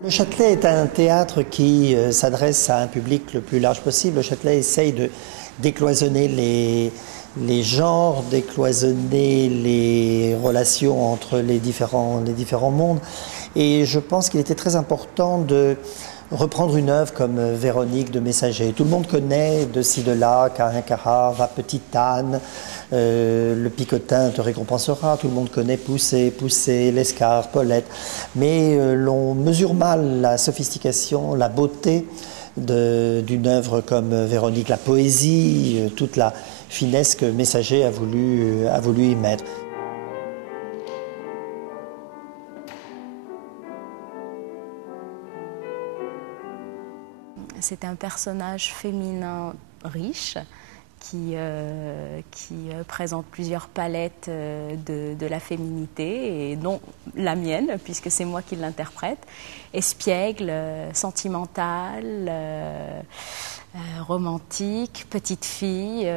Le Châtelet est un théâtre qui s'adresse à un public le plus large possible. Le Châtelet essaye de décloisonner les genres, décloisonner les relations entre les différents mondes. Et je pense qu'il était très important de reprendre une œuvre comme Véronique de Messager. Tout le monde connaît de ci, de là, Carin Carard, Va petite Anne, le picotin te récompensera. Tout le monde connaît Poussé, Poussé, Lescar, Paulette. Mais l'on mesure mal la sophistication, la beauté d'une œuvre comme Véronique, la poésie, toute la finesse que Messager a voulu y mettre. C'est un personnage féminin riche qui présente plusieurs palettes de la féminité, et dont la mienne, puisque c'est moi qui l'interprète. Espiègle, sentimentale, romantique, petite fille,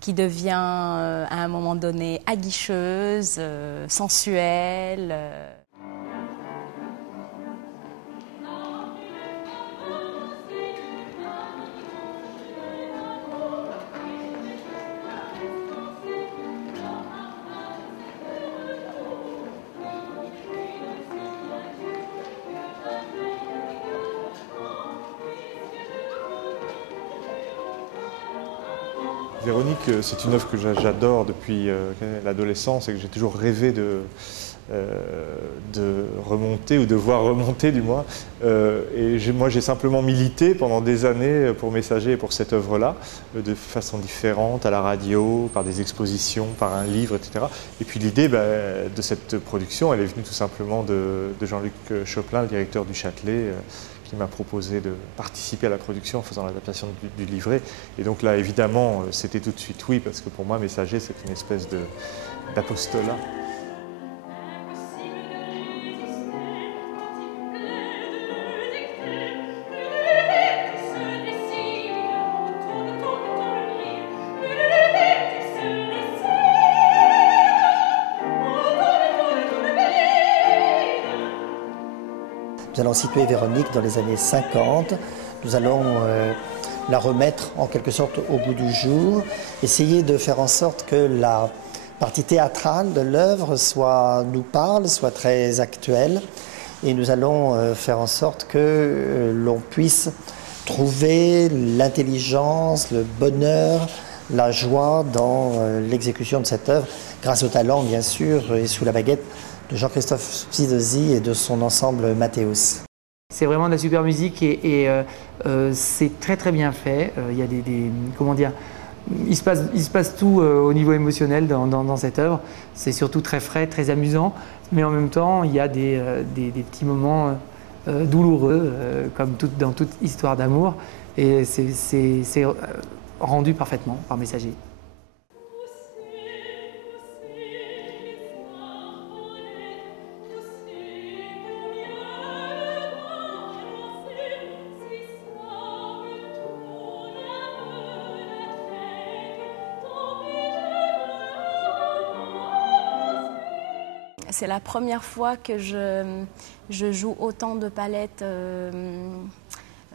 qui devient à un moment donné aguicheuse, sensuelle. Véronique, c'est une œuvre que j'adore depuis l'adolescence et que j'ai toujours rêvé de remonter, ou de voir remonter du moins. Moi j'ai simplement milité pendant des années pour Messager et pour cette œuvre-là, de façon différente, à la radio, par des expositions, par un livre, etc. Et puis l'idée de cette production, elle est venue tout simplement de Jean-Luc Choplin, le directeur du Châtelet, qui m'a proposé de participer à la production en faisant l'adaptation du livret. Et donc là, évidemment, c'était tout de suite oui, parce que pour moi, Messager, c'est une espèce d'apostolat. Nous allons situer Véronique dans les années 50. Nous allons la remettre en quelque sorte au goût du jour, essayer de faire en sorte que la partie théâtrale de l'œuvre nous parle, soit très actuelle. Et nous allons faire en sorte que l'on puisse trouver l'intelligence, le bonheur, la joie dans l'exécution de cette œuvre, grâce au talent bien sûr et sous la baguette de Jean-Christophe Spidosi et de son ensemble Mathéus. C'est vraiment de la super musique et c'est très très bien fait. Il y a comment dire, il se passe tout au niveau émotionnel dans cette œuvre. C'est surtout très frais, très amusant, mais en même temps il y a des petits moments douloureux, comme dans toute histoire d'amour, et c'est rendu parfaitement par Messager. C'est la première fois que je joue autant de palettes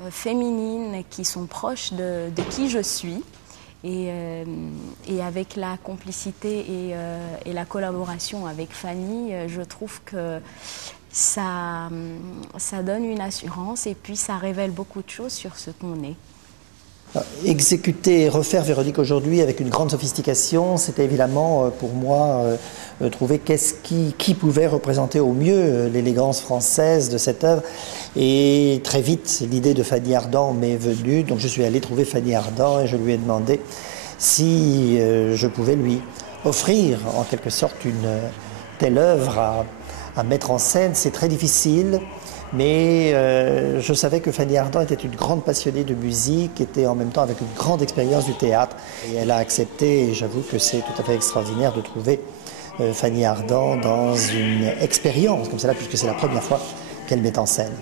féminines qui sont proches de qui je suis. Et avec la complicité et la collaboration avec Fanny, je trouve que ça donne une assurance et puis ça révèle beaucoup de choses sur ce qu'on est. Exécuter et refaire Véronique aujourd'hui avec une grande sophistication, c'était évidemment pour moi trouver qui pouvait représenter au mieux l'élégance française de cette œuvre. Et très vite, l'idée de Fanny Ardant m'est venue, donc je suis allé trouver Fanny Ardant et je lui ai demandé si je pouvais lui offrir en quelque sorte une telle œuvre à mettre en scène. C'est très difficile. Mais je savais que Fanny Ardant était une grande passionnée de musique, était en même temps avec une grande expérience du théâtre. Et elle a accepté, et j'avoue que c'est tout à fait extraordinaire de trouver Fanny Ardant dans une expérience comme celle-là, puisque c'est la première fois qu'elle met en scène.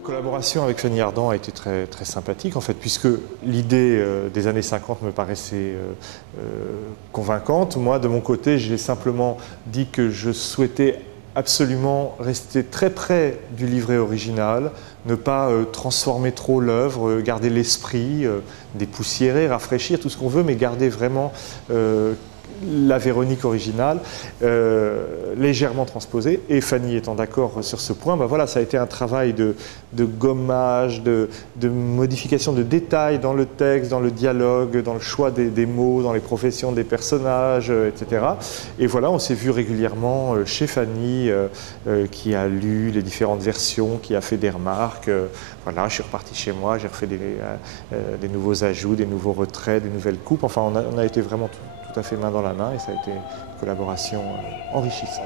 La collaboration avec Fanny Ardant a été très, très sympathique, en fait, puisque l'idée des années 50 me paraissait convaincante. Moi, de mon côté, j'ai simplement dit que je souhaitais absolument rester très près du livret original, ne pas transformer trop l'œuvre, garder l'esprit, dépoussiérer, rafraîchir, tout ce qu'on veut, mais garder vraiment la Véronique originale, légèrement transposée, et Fanny étant d'accord sur ce point, ben voilà, ça a été un travail de gommage, de modification de détails dans le texte, dans le dialogue, dans le choix des mots, dans les professions des personnages, etc. Et voilà, on s'est vu régulièrement chez Fanny, qui a lu les différentes versions, qui a fait des remarques. Voilà, je suis reparti chez moi, j'ai refait des nouveaux ajouts, des nouveaux retraits, des nouvelles coupes. Enfin, on a été vraiment tout à fait main dans la main, et ça a été une collaboration enrichissante.